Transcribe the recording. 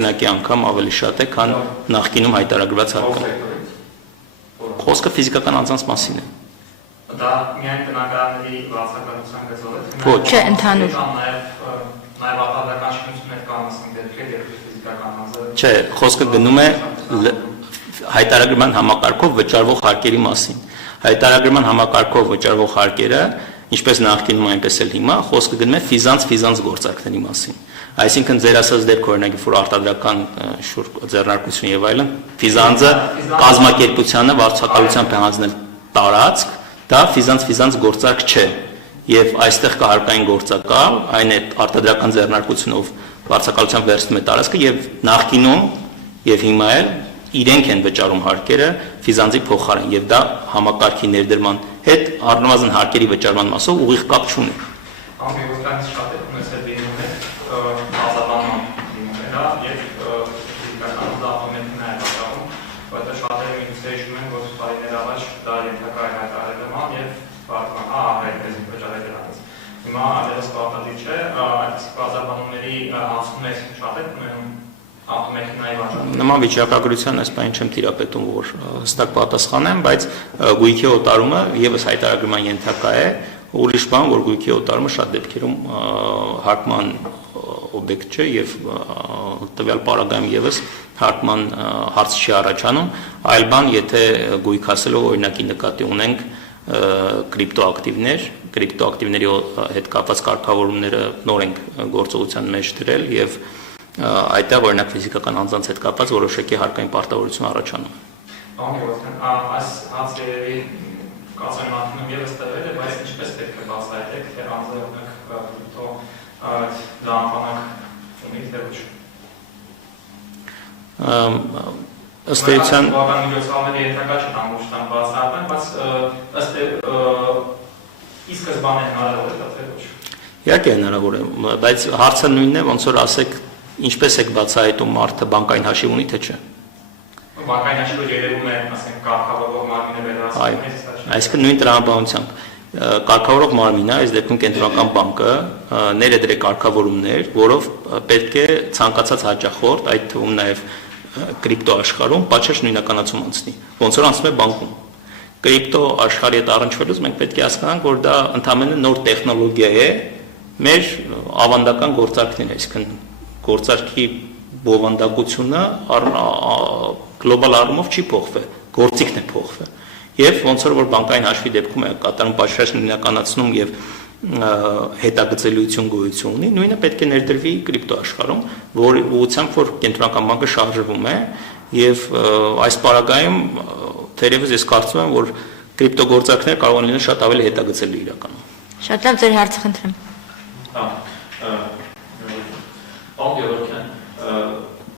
Օրինակի անգամ ավելի շատ է, քան նախկինում հայտարարված հարկը։ Խոսքը ֆիզիկական անձանց մասին է։ Դա միայն տնականների վարձակալության գծով է։ Ոչ, չէ, ընդհանուր։ Նաև արտադրական շինություններ կան ասենք դեպքեր, երբ ֆիզիկական անձը։ Չէ, խոսքը գնում է հայտարարման համակարգով վճարվող հարկերի մասին։ Հայտարարման համակարգով վճարվող հարկերը, ինչպես նախկինում այնպես էլ հիմա, խոսքը գնում է ֆիզանց գործարքների մասին։ Այսինքն ձեր ասած դեպք օրինակ որ արտադրական ձեռնարկություն եւ այլն, ֆիզանձը կազմակերպությանը վարձակալությամբ է հանձնել տարածք, դա ֆիզանց գործարք չէ։ Եվ այստեղ կա հարկային գործակալ, այն է արտադրական ձեռնարկությունով վարձակալությամբ վերցնում է տարածքը եւ նախկինում եւ հիմա էլ իրենք են վճարում հարկերը ֆիզանձի փոխարեն եւ դա համակարգի ներդրման հետ առնվազն հարկերի վճարման մասով ուղիղ կապ չունի։ Ամենից շատ է ունես է դիմում է բազաբանման դիմում է դա եւ ֆիզիկական դոկումենտն է վճարում, որտեղ շատերը ինձ հիշում են որ տարիներ առաջ դա ենթակա է հայտարարման եւ բարձրացան հայտարարել վճարել դրանից։ Հիմա այլևս պարտադիր չէ, այս բազաբանումների անցում է շատ է ունենում Նման վիճակագրության այս բանը չեմ տիրապետում, որ հստակ պատասխանեմ, բայց գույքի օտարումը եւս հայտարարման ենթակա է, ուրիշ բան, որ գույքի օտարումը շատ դեպքերում հարկման օբյեկտ չէ եւ տվյալ պարագայում եւս հարկման հարց չի առաջանում, այլ բան, եթե գույք ասելով օրինակի նկատի ունենք կրիպտոակտիվների հետ կապված կարգավորումները նոր են գործողության մեջ դրել եւ այդտեղ օրինակ ֆիզիկական անձանց հետ կապված որոշակի հարկային պարտավորություն առաջանում։ Այս հարցերի կազմակերպում եւս տվել է, բայց ինչպես պետք է բացահայտեք, թե անձը լանfanակ ունի թե ոչ։ Ըստ էության միջոցառումների ենթակա չտան ոչ տան բացահայտեն, բայց ըստ ի սկզբանե հնարավոր է դա թե ոչ։ Իհարկե հնարավոր է, բայց հարցը նույնն է, ոնց որ ասեք ինչպես եք բացահայտում մարդը բանկային հաշիվ ունի թե չէ։ Բանկային հաշիվը երևում է, ասենք, կարգավորող մարմինը վերահսկում։ Այսինքն նույն տրամաբանությամբ կարգավորող մարմինը, այս դեպքում կենտրոնական բանկը ներդրել է կարգավորումներ, որով պետք է ցանկացած հաճախորդ, այդ թվում նաև կրիպտո աշխարհում պատշաճ նույնականացում անցնի, ոնց որ անցնում է բանկում։ Կրիպտո աշխարհի հետ առնչվելուց մենք պետք է հասկանանք, որ դա ընդհանրապես նոր տեխնոլոգիա է մեր ավանդական գործարքներին, այսինքն գործարքի բովանդակությունը գլոբալ առումով չի փոխվել, գործիքն է փոխվել։ Եվ ոնց որ բանկային հաշվի դեպքում է կատարում պատշաճ նույնականացնում եւ հետագծելիություն գոյություն ունի, նույնը պետք է ներդրվի կրիպտո աշխարհում, որ ուղղությամբ որ կենտրոնական բանկը շարժվում է եւ այս պարագայում թերևս ես կարծում եմ, որ կրիպտո գործարքները կարող են լինել շատ ավելի հետագծելի իրականում։ Շատ լավ, ձեր հարցը խնդրեմ։